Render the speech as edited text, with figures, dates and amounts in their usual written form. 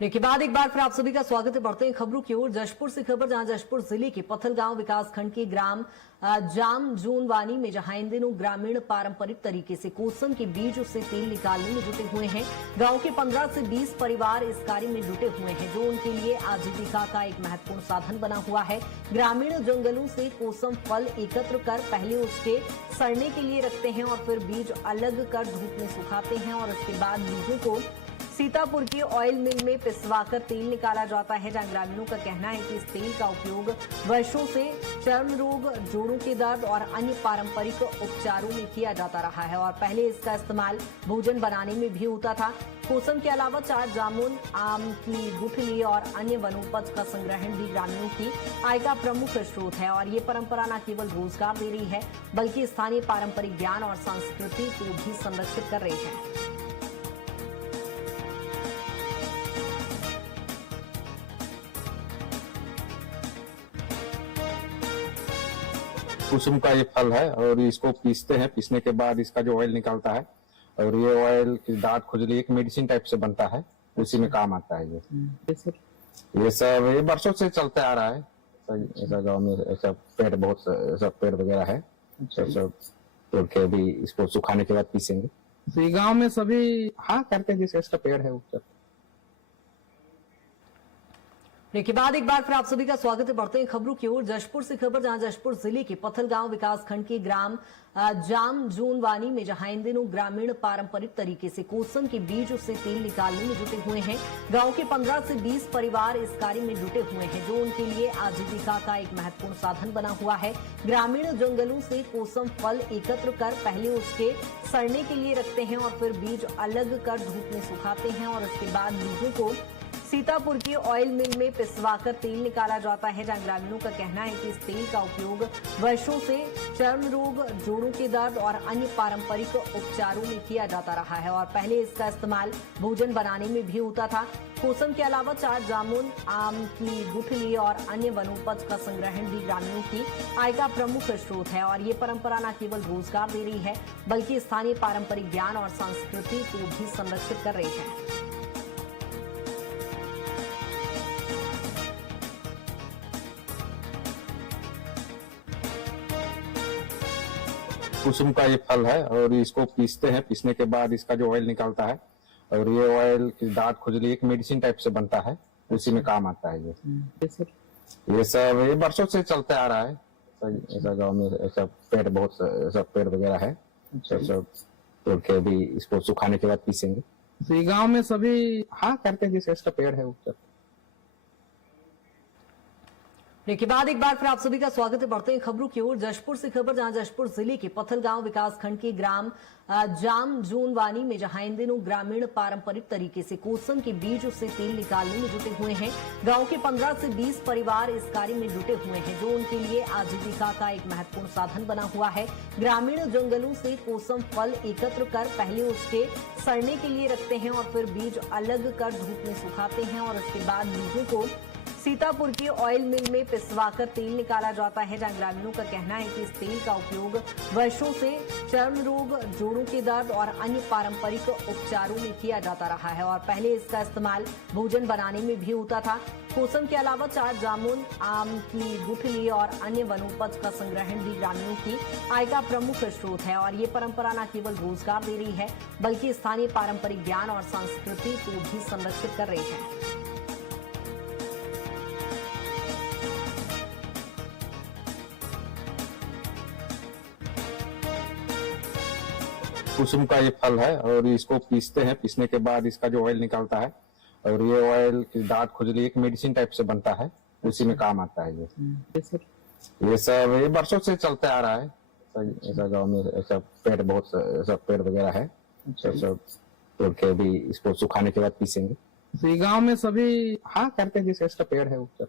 Break के बाद एक बार फिर आप सभी का स्वागत है। बढ़ते हैं खबरों की ओर। जशपुर से खबर, जहां जशपुर जिले के पथलगांव विकासखंड के ग्राम जाम जूनवानी में जहां इन दिनों ग्रामीण पारंपरिक तरीके से कोसम के बीज से तेल निकालने में जुटे हुए हैं। गांव के 15 से 20 परिवार इस कार्य में जुटे हुए हैं, जो उनके लिए आजीविका का एक महत्वपूर्ण साधन बना हुआ है। ग्रामीण जंगलों से कोसम फल एकत्र कर पहले उसके सड़ने के लिए रखते हैं और फिर बीज अलग कर धूप में सुखाते हैं और उसके बाद बीजों को सीतापुर की ऑयल मिल में पिसवाकर तेल निकाला जाता है। जहां ग्रामीणों का कहना है कि इस तेल का उपयोग वर्षों से चर्म रोग, जोड़ों के दर्द और अन्य पारंपरिक उपचारों में किया जाता रहा है और पहले इसका इस्तेमाल भोजन बनाने में भी होता था। कोसम के अलावा चार जामुन, आम की गुठली और अन्य वनोपज का संग्रहण भी ग्रामीणों की आय का प्रमुख स्रोत है और ये परंपरा न केवल रोजगार दे रही है, बल्कि स्थानीय पारंपरिक ज्ञान और संस्कृति को भी संरक्षित कर रही है। कुसुम का ये फल है और इसको पीसते हैं। पीसने के बाद इसका जो ऑयल निकलता है और ये ऑयल की दांत खुजली एक मेडिसिन टाइप से बनता है, उसी में काम आता है। ये सब ये वर्षों से चलते आ रहा है। ऐसा गांव में ऐसा पेड़ बहुत ऐसा पेड़ वगैरह है, सब तोड़ के भी इसको सुखाने के बाद पीसेंगे। तो ये गाँव में सभी हाँ करते हैं, जैसे इसका पेड़ है वो सब। के बाद एक बार फिर आप सभी का स्वागत है। बढ़ते हैं खबरों की ओर। जशपुर से खबर, जहां जशपुर जिले के पथलगांव विकासखंड के ग्राम जाम जूनवानी में जहां इन दिनों ग्रामीण पारंपरिक तरीके से कोसम के बीज से तेल निकालने में जुटे हुए हैं। गांव के 15 से 20 परिवार इस कार्य में जुटे हुए हैं, जो उनके लिए आजीविका का एक महत्वपूर्ण साधन बना हुआ है। ग्रामीण जंगलों से कोसम फल एकत्र कर पहले उसके सड़ने के लिए रखते हैं और फिर बीज अलग कर धूप में सुखाते हैं और उसके बाद बीजों को सीतापुर की ऑयल मिल में पिसवाकर तेल निकाला जाता है। जहां ग्रामीणों का कहना है कि इस तेल का उपयोग वर्षों से चर्म रोग, जोड़ों के दर्द और अन्य पारंपरिक उपचारों में किया जाता रहा है और पहले इसका इस्तेमाल भोजन बनाने में भी होता था। कोसम के अलावा चार जामुन, आम की गुठली और अन्य वनोपज का संग्रहण भी ग्रामीणों की आय का प्रमुख स्रोत है और ये परंपरा न केवल रोजगार दे रही है, बल्कि स्थानीय पारंपरिक ज्ञान और संस्कृति को भी संरक्षित कर रही है। कुसुम का ये फल है और इसको पीसते हैं। पीसने के बाद इसका जो ऑयल निकलता है और ये ऑयल की दांत खुजली एक मेडिसिन टाइप से बनता है, उसी में काम आता है। ये सब ये वर्षों से चलते आ रहा है। ऐसा गांव में ऐसा पेड़ बहुत ऐसा पेड़ वगैरह है, सब तोड़ के भी इसको सुखाने के बाद पीसेंगे। तो ये गाँव में सभी हाँ करते हैं, जैसे इसका पेड़ है वो सब। के बाद एक बार फिर आप सभी का स्वागत है। बढ़ते हैं खबरों की ओर। जशपुर से खबर, जहां जशपुर जिले के पथलगांव विकासखंड के ग्राम जाम जूनवानी में जहां इन दिनों ग्रामीण पारंपरिक तरीके से कोसम के बीज से तेल निकालने में जुटे हुए हैं। गांव के 15 से 20 परिवार इस कार्य में जुटे हुए हैं, जो उनके लिए आजीविका का एक महत्वपूर्ण साधन बना हुआ है। ग्रामीण जंगलों से कोसम फल एकत्र कर पहले उसके सड़ने के लिए रखते हैं और फिर बीज अलग कर धूप में सुखाते हैं और उसके बाद बीजों को सीतापुर की ऑयल मिल में पिसवाकर तेल निकाला जाता है। जहां ग्रामीणों का कहना है कि इस तेल का उपयोग वर्षों से चर्म रोग, जोड़ों के दर्द और अन्य पारंपरिक उपचारों में किया जाता रहा है और पहले इसका इस्तेमाल भोजन बनाने में भी होता था। कोसम के अलावा चार जामुन, आम की गुठली और अन्य वनोपज का संग्रहण भी ग्रामीणों की आय का प्रमुख स्रोत है और ये परंपरा न केवल रोजगार दे रही है, बल्कि स्थानीय पारंपरिक ज्ञान और संस्कृति को भी संरक्षित कर रही है। कुसुम का ये फल है और इसको पीसते हैं। पीसने के बाद इसका जो ऑयल निकलता है और ये ऑयल की दांत खुजली एक मेडिसिन टाइप से बनता है, उसी में काम आता है। ये सब ये वर्षों से चलते आ रहा है। ऐसा गांव में ऐसा पेड़ बहुत ऐसा पेड़ वगैरह है, सब तोड़ के भी इसको सुखाने के बाद पीसेंगे। तो ये गाँव में सभी हाँ करते हैं, जैसे इसका पेड़ है वो सब।